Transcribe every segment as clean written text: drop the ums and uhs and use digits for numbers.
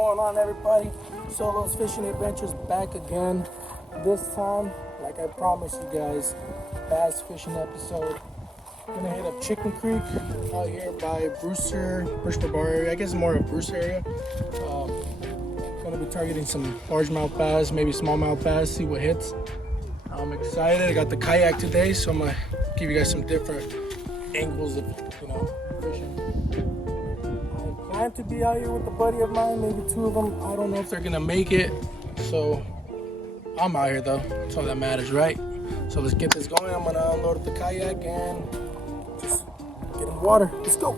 going on, everybody? Solo's Fishing Adventures back again. This time, like I promised you guys, bass fishing episode. Gonna hit up Chicken Creek out here by Brewster, Bridgeport Bar area. I guess more of Brewster area. Gonna be targeting some largemouth bass, maybe smallmouth bass, see what hits. I'm excited. I got the kayak today, so I'm gonna give you guys some different angles of, fishing. I plan to be out here with a buddy of mine, maybe two of them. I don't know if they're gonna make it, so I'm out here though. That's all that matters, right? So let's get this going. I'm gonna unload the kayak and just get in the water. Let's go.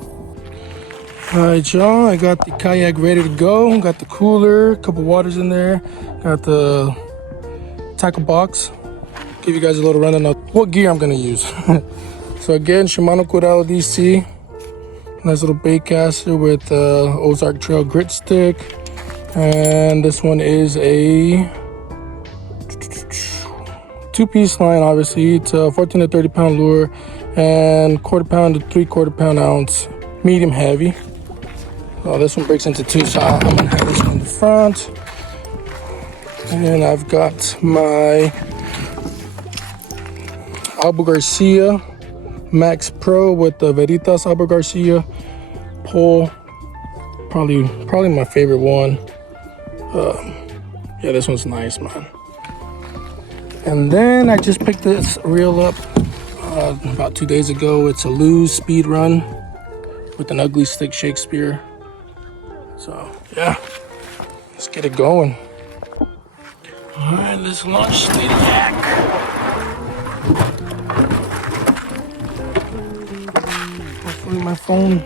All right, y'all. I got the kayak ready to go. Got the cooler, a couple waters in there. Got the tackle box. Give you guys a little rundown of what gear I'm gonna use. So again, Shimano Corral DC. Nice little bait caster with Ozark Trail grit stick. And this one is a 2-piece line, obviously. It's a 14 to 30 pound lure and quarter pound to 3/4 pound ounce, medium heavy. Oh, this one breaks into two, so I'm gonna have this one in the front. And I've got my Abu Garcia Max Pro with the Veritas Abu Garcia pole. Probably my favorite one. Yeah, this one's nice, man. And then I just picked this reel up about 2 days ago. It's a Lose Speed Run with an ugly stick Shakespeare. So yeah, let's get it going. All right, let's launch the yak. Hopefully my phone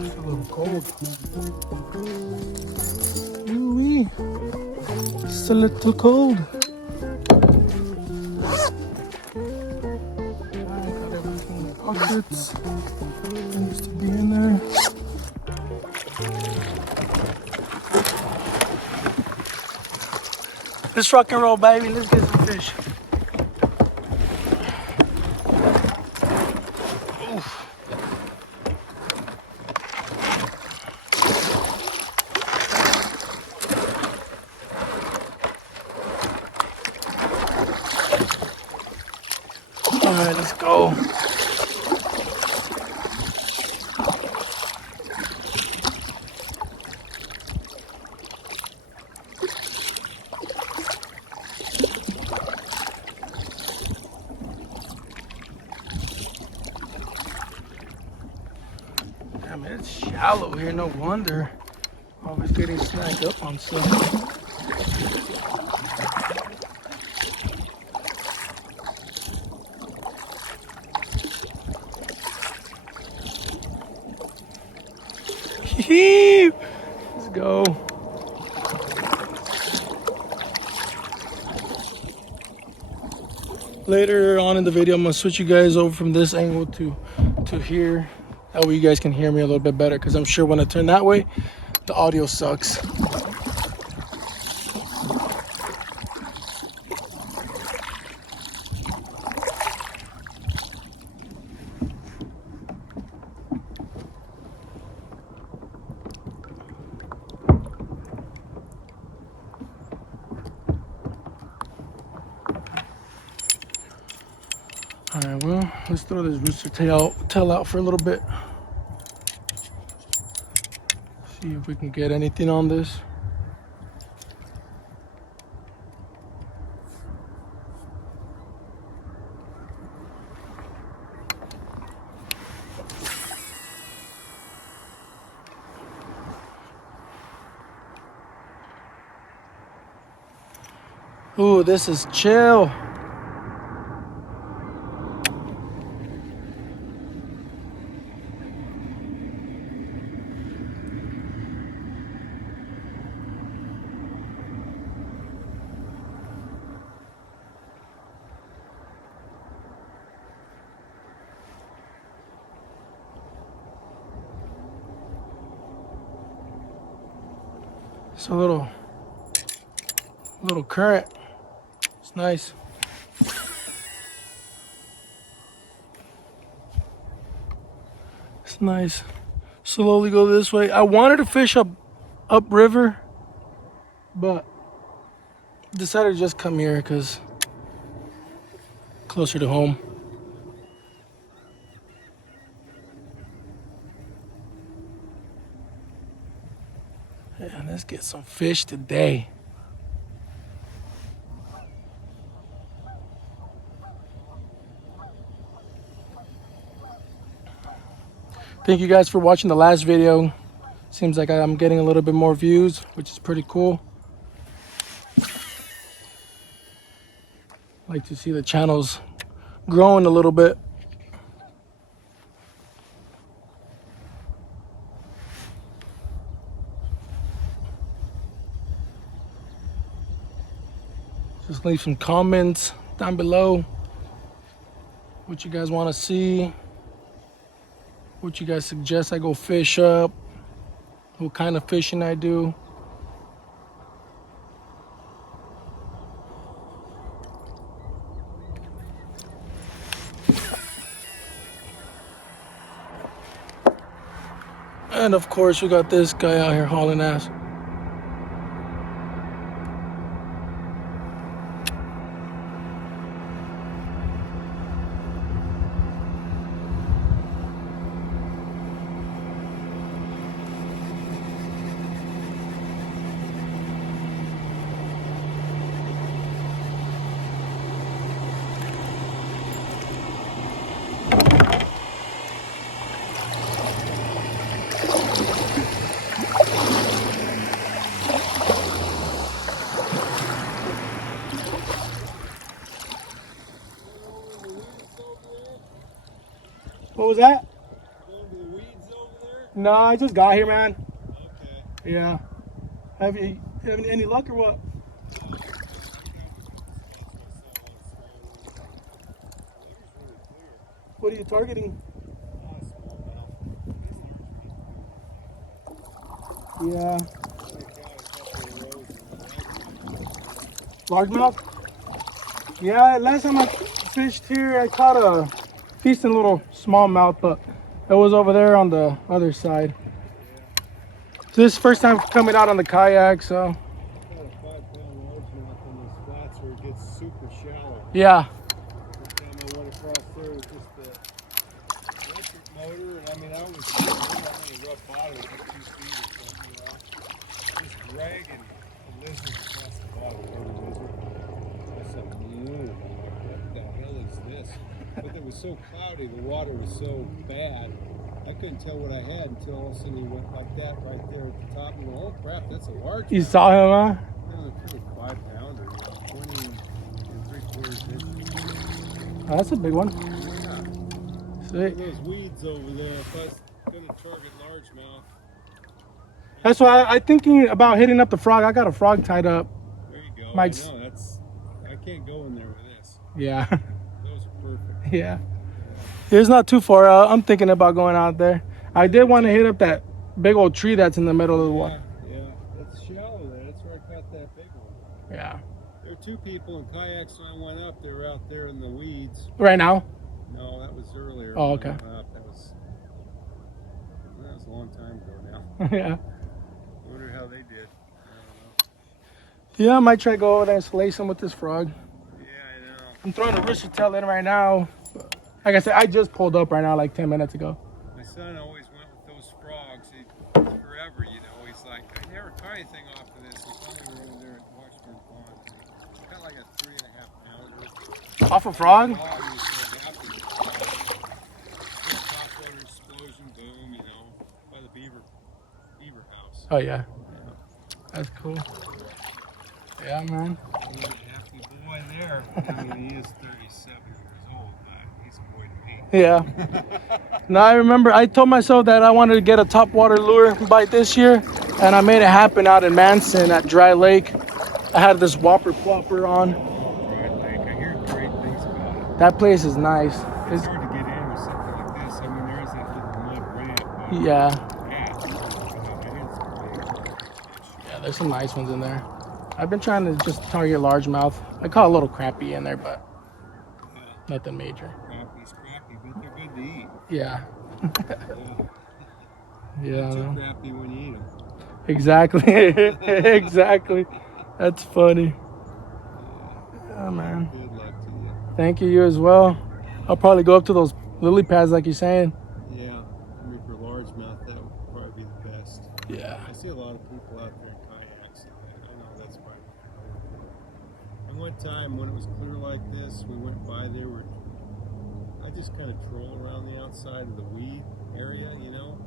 is a little cold. Ooh-wee. It's a little cold. I got everything in the pockets. Needs to be in there. Let's rock and roll, baby. Let's get some fish. Oof. All right, let's go. Damn, it's shallow here, no wonder. Always getting snagged up on stuff. Let's go. Later on in the video, I'm gonna switch you guys over from this angle to here. That way you guys can hear me a little bit better, because I'm sure when I turn that way, the audio sucks. All right, well, let's throw this rooster tail out for a little bit. See if we can get anything on this. Ooh, this is chill. It's a little current. It's nice. It's nice. Slowly go this way. I wanted to fish up upriver, but decided to just come here because closer to home. Yeah, let's get some fish today. Thank you guys for watching the last video. Seems like I'm getting a little bit more views, which is pretty cool. Like to see the channels growing a little bit. Just leave some comments down below. What you guys want to see. What you guys suggest I go fish up. What kind of fishing I do. And of course, we got this guy out here hauling ass. What was that? Going to the weeds over there? No, I just got here, man. Okay. Yeah. Have you having any luck or what? What are you targeting? Yeah. Largemouth? Yeah, last time I fished here, I caught a decent little smallmouth, but it was over there on the other side. So this is first time coming out on the kayak, so. I caught a 5-pound largemouth in those flats where it gets super shallow. Yeah. First time I went across there with just the electric motor, and I mean, I was on a rough bottom, like 2 feet or something, you know, just dragging a lizard across the bottom. I said, I'm like, what the hell is this? But it was so cloudy, the water was so bad, I couldn't tell what I had until all of a sudden he went like that right there at the top. And went, oh crap, that's a large. You saw him, huh? That was a pretty 5-pounder, 20 3/4 inches. Oh, that's a big one. Yeah. Sweet. Those weeds over there, if I was going to target largemouth. That's why I'm thinking about hitting up the frog. I got a frog tied up. There you go. Mike's... No, I can't go in there with this. Yeah. Those are perfect. Yeah. It's not too far out. I'm thinking about going out there. I did want to hit up that big old tree that's in the middle of the water. Yeah, that's shallow there. That's where I caught that big one. Yeah. There were 2 people in kayaks when I went up. They were out there in the weeds. Right now? No, that was earlier. Oh, okay. That was a long time ago now. Yeah. I wonder how they did. I don't know. Yeah, I might try to go over there and slice him with this frog. Yeah, I know. I'm throwing a rooster tail in right now. Like I said, I just pulled up right now like 10 minutes ago. My son always went with those frogs. Forever, you know. He's like, I never caught anything off of this. We finally were over there at Washburn Pond. He got like a 3.5 pounder. Off a frog? Oh, he was so happy. Topwater explosion, boom, you know, by the beaver house. Oh, yeah. That's cool. Yeah, man. He's a happy boy there. I mean, he is 37 years old. He's a boy to me. Yeah. No, I remember I told myself that I wanted to get a topwater lure bite this year, and I made it happen out in Manson at Dry Lake. I had this Whopper Plopper on. Dry Lake, I hear great things about it. That place is nice. It's hard to get in with something like this. I mean, there is that little mud ramp. Yeah. Yeah, Yeah, there's some nice ones in there. I've been trying to just target largemouth. I caught a little crappie in there, but nothing major. Crappie's crappy, but they're good to eat. Yeah. Yeah. Yeah. Too crappy when you eat them. Exactly. Exactly. That's funny. Yeah, man. Good luck to you. Thank you. You as well. I'll probably go up to those lily pads like you're saying. Yeah, I mean for largemouth, that would probably be the best. Yeah. I see a lot of people out there in kayaks, and I know that's probably what they're going for. And one time when it was clear like this, we went by there. I just kind of troll around the outside of the weed area, you know,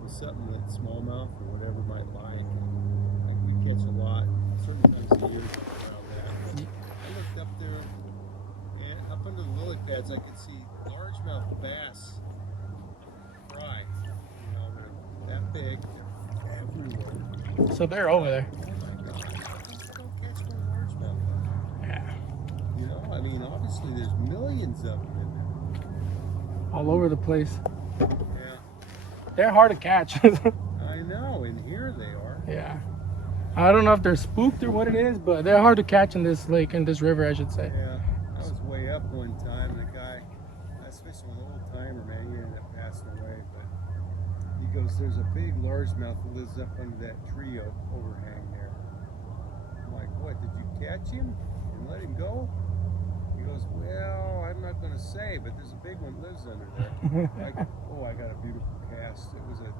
with something that smallmouth or whatever might like. And like we catch a lot, certain times of year around that. But I looked up there, and up under the lily pads, I could see largemouth bass fry. You know, they're that big, they're everywhere. So they're over there. Oh my God, just don't catch no largemouth. Yeah. You know, I mean, obviously there's millions of them in there. All over the place. Yeah. They're hard to catch. I know, and here they are. Yeah. I don't know if they're spooked or what it is, but they're hard to catch in this lake, in this river, I should say. Yeah, I was way up one time, and the guy, I was fishing with an old timer, man, he ended up passing away, but he goes, there's a big largemouth that lives up under that tree overhang there. I'm like, what, did you catch him and let him go? He goes, well, I'm not going to say, but there's a big one that lives under there. I got a beautiful cast. It was a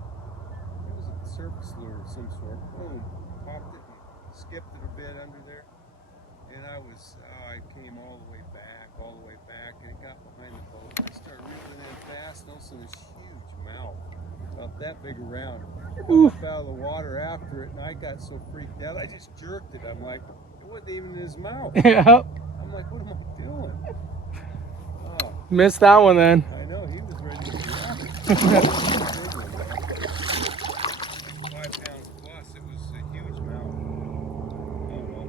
surface lure of some sort. Boom, popped it and skipped it a bit under there. And I came all the way back, and it got behind the boat. I started reeling in fast, and all of a sudden this huge mouth, about that big around, come up out of the water after it, and I got so freaked out, I just jerked it. I'm like, it wasn't even in his mouth. Yeah. I'm like, what am I doing? Oh, Missed that one then. I know, he was ready to drop it. 5 pounds plus, it was a huge mouth. Oh well.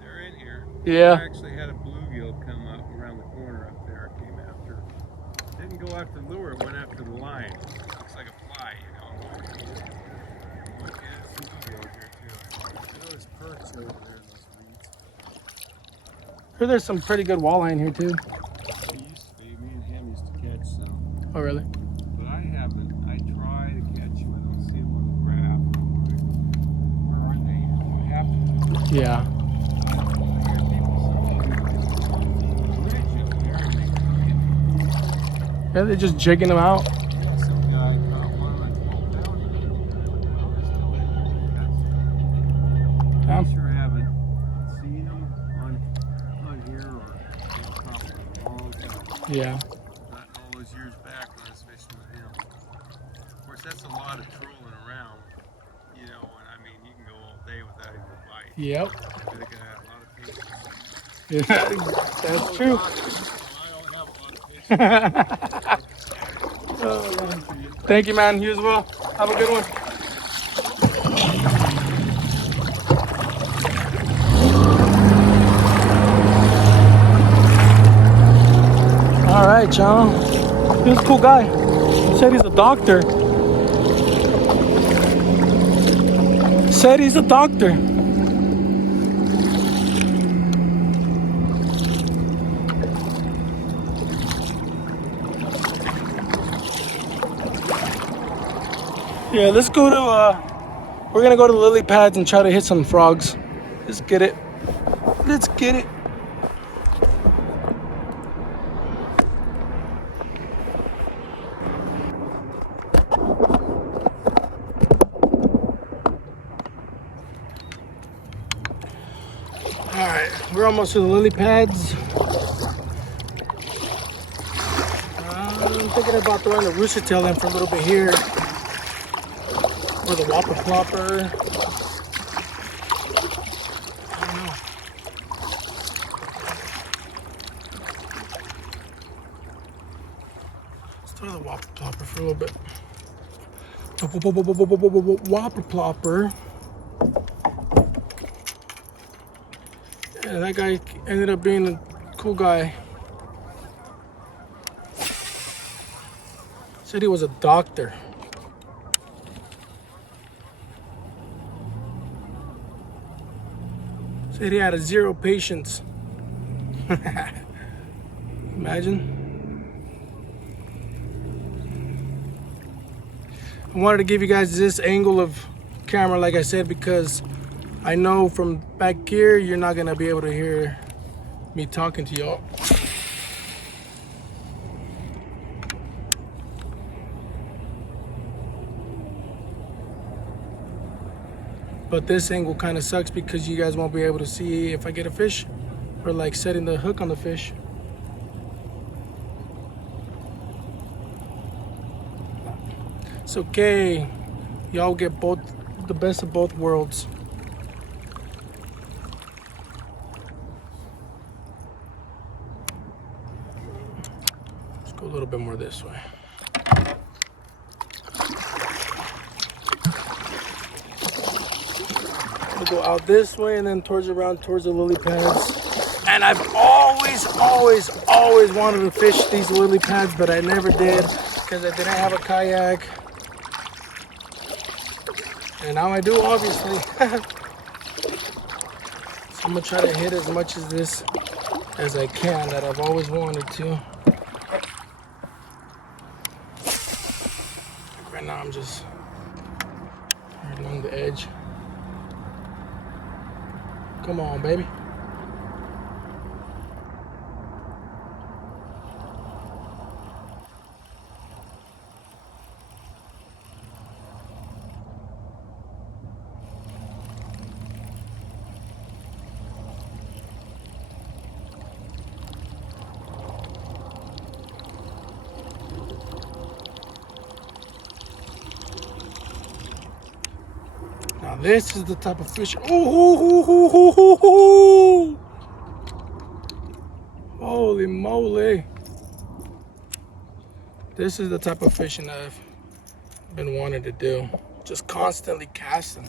They're in here. Yeah. I actually had a bluegill come up around the corner up there. It came after. Didn't go after the lure, it went after the line. Looks like a fly, you know. Look, there's some bluegills here too. I know there's perch over there in those weeds. Sure, there's some pretty good walleye in here too. He used to be. Me and him used to catch some. Oh, really? But I haven't. I try to catch him. I don't see him on the graph. Where are they? What happened? Yeah. Yeah, they're just jigging them out. Some guy caught one on 12 pounder. I sure haven't seen them on here or caught one in a long time. Yeah. Not in all those years back when I was fishing with him. Of course, that's a lot of trolling around, you know, and I mean, you can go all day without even a bite. Yep. You gotta have a lot of patience. Yeah, that's true. I don't have a lot of patience. Oh, man. Thank you, man. You as well. Have a good one. All right, y'all. He was a cool guy. He said he's a doctor. Said he's a doctor. Yeah, let's go to, we're gonna go to the lily pads and try to hit some frogs. Let's get it. Let's get it. All right, we're almost to the lily pads. I'm thinking about throwing the rooster tail in for a little bit here. Or the whopper plopper. I don't know. Let's throw the whopper plopper for a little bit. Whopper plopper. Yeah, that guy ended up being a cool guy. Said he was a doctor. Said he had a zero patience. Imagine. I wanted to give you guys this angle of camera, like I said, because I know from back here you're not gonna be able to hear me talking to y'all. But this angle kind of sucks because you guys won't be able to see if I get a fish or like setting the hook on the fish. It's okay. Y'all get both, the best of both worlds. Let's go a little bit more this way. We'll go out this way and then towards the lily pads. And I've always wanted to fish these lily pads, but I never did because I didn't have a kayak. And now I do, obviously. So I'm gonna try to hit as much of this as I can that I've always wanted to. Right now I'm just right along the edge. Come on, baby. Now this is the type of fish. Ooh, holy moly! This is the type of fishing I've been wanting to do. Just constantly casting.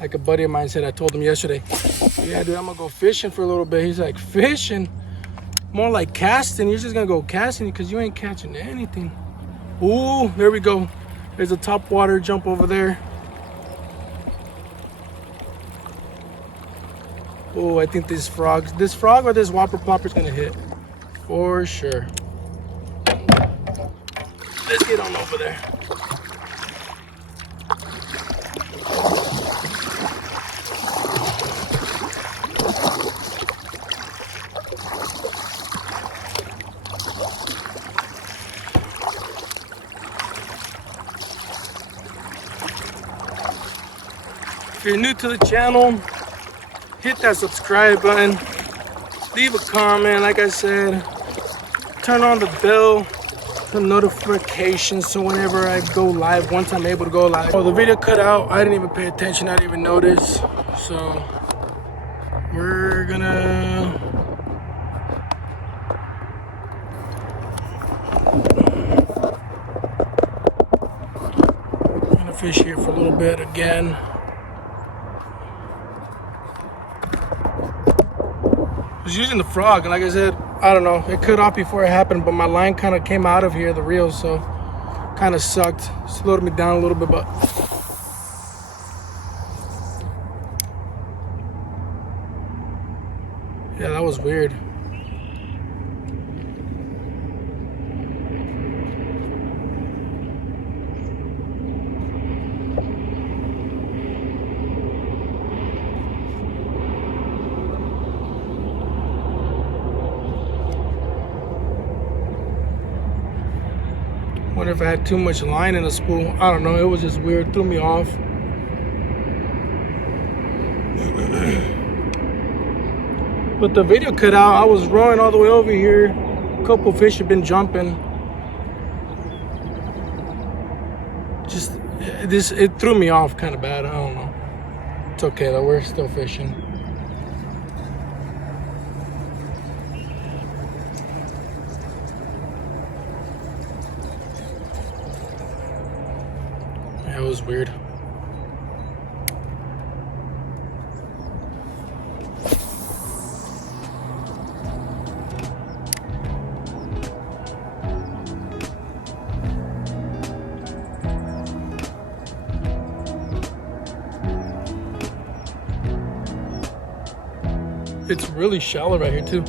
Like a buddy of mine said, I told him yesterday, yeah, dude, I'm gonna go fishing for a little bit. He's like, fishing? More like casting. You're just gonna go casting because you ain't catching anything. Ooh, there we go. There's a top water jump over there. Oh, I think this frog or this whopper plopper is gonna hit for sure. Let's get on over there. If you're new to the channel, hit that subscribe button, leave a comment, like I said, turn on the bell, the notifications, so whenever I go live, once I'm able to go live. Oh, the video cut out, I didn't even pay attention, I didn't even notice, so we're gonna fish here for a little bit again. I was using the frog, and like I said, I don't know, it cut off before it happened, but my line kind of came out of here, the reel, so kind of sucked. Slowed me down a little bit, but yeah, that was weird. Wonder if I had too much line in the spool. I don't know, it was just weird, threw me off. But the video cut out, I was rowing all the way over here. A couple fish have been jumping. Just, it threw me off kind of bad, I don't know. It's okay though, we're still fishing. That was weird. It's really shallow right here too.